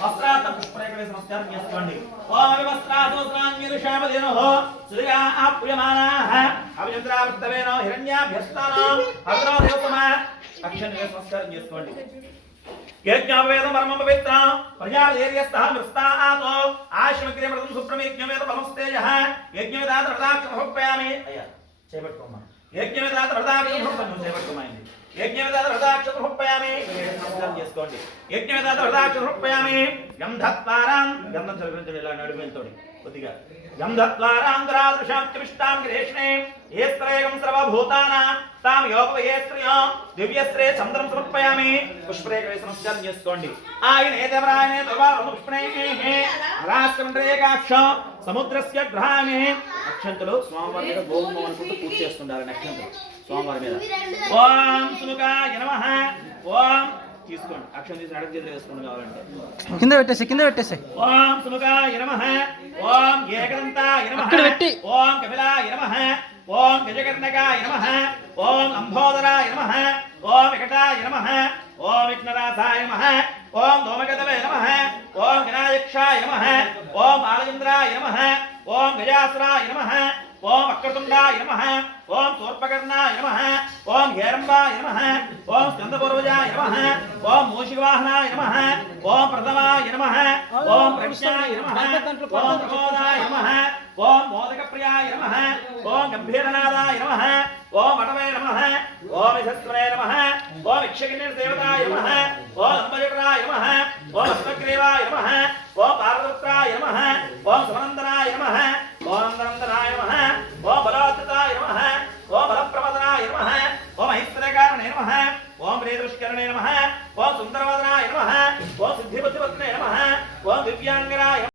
వస్త్రాత పుష్పరేఖ నమస్కారం చేసుకోండి ఓం అవివస్త్రాదోస్రాన్యరుషామదేనః సుదిగా ఆప్రియమానాః అవిచంద్రావృత్తవేనో హిరణ్యాభ్యస్తానో భద్రోదేవతమ అక్షర నమస్కారం చేసుకోండి యజ్ఞవేద పరమం పవిత్రం ప్రజాదేర్యస్తః మృస్తాతో ఆశ్రమక్రియ మృతం సుప్రమేజ్ఞవేద పరమస్తేజః యజ్ఞవేదాత రథాక్షమహోపయామి అయ్యా చేపట్టుకోమా యజ్ఞవేదాత రథాక్షమహోపయామి చేపట్టుకోమైంది యజ్ఞవేదాత రథాక్షమహోపయామి నమస్కారం చేసుకోండి యజ్ఞవేదాత రథాక్షమహోపయామి గంధత్వారాం గంధం చలించండి ఇలా నడుమెంతోడి కొద్దిగా గంధత్వారాంధ్రాదృశాంతిష్టాం గ్రేష్ణే ఏస్త్రేయం సర్వభూతానాం తాం యోపవయే స్త్రియం దివ్యశ్రే చంద్రం సమర్పయామి పుష్పరేఖ నమస్కారం చేసుకోండి ఆయనే దేవరాయనే దేవారం పుష్పణే రాష్ట్రండ్రేకాక్షం సముద్రస్య గ్రహామే అక్షంతలు స్వామివారి మీద గోధుమ అనుకుంటూ పూజ చేస్తుండాలి అక్షంతలు స్వామివారి మీద ఓం సుముఖాయ నమః ఓం తీసుకోండి అక్షం తీసి అడగ చేతులు వేసుకోండి కావాలంటే కింద పెట్టేసి ఓం సుముఖాయ నమః ఓం ఏకదంతాయ నమః ఓం కపిలాయ నమః ఓం గజకర్ణకాయ నమః ఓం లంబోదరాయ నమః ఓం వికటాయ నమః ఓం విఘ్నరాసాయ నమః ఓం ధూమకేతవే నమః ఓం వినాయక్షాయ నమః ఓం బాలచంద్రాయ నమః ఓం గజాసురాయ నమః ఓం వక్రతుండాయ నమః ఓం శూర్పకర్ణాయ నమః ఓం హేరంబాయ నమః ఓం స్కందపూర్వజాయ నమః ఓం మూషికవాహనాయ నమః ఓం ప్రథమాయ నమః ఓం ప్రవిష్ణాయ నమః ఓం ప్రమోదాయ నమః ఓం మోదకప్రియాయ నమః ఓం గంభీరనాదాయ నమః ఓం వటవే నమః ఓం యశస్వనే నమః ఓం ఇక్షకిన్నీర్దేవతాయ నమః ఓం లంబజటరాయ నమః ఓం అస్మగ్రీవాయ నమః ఓం పార్వత్రాయ నమః ఓం సమనందనాయ నమః ఓం నందనాయ నమః ఓం బలోత్తతాయ నమః ఓం బలప్రమదనాయ నమః ఓం మహిస్త్రకారణే నమః ఓం ప్రియదృష్కరణే నమః ఓం సుందరవదనాయ నమః ఓం సిద్ధిబుద్ధిపత్నే నమః ఓం దివ్యాంగరాయ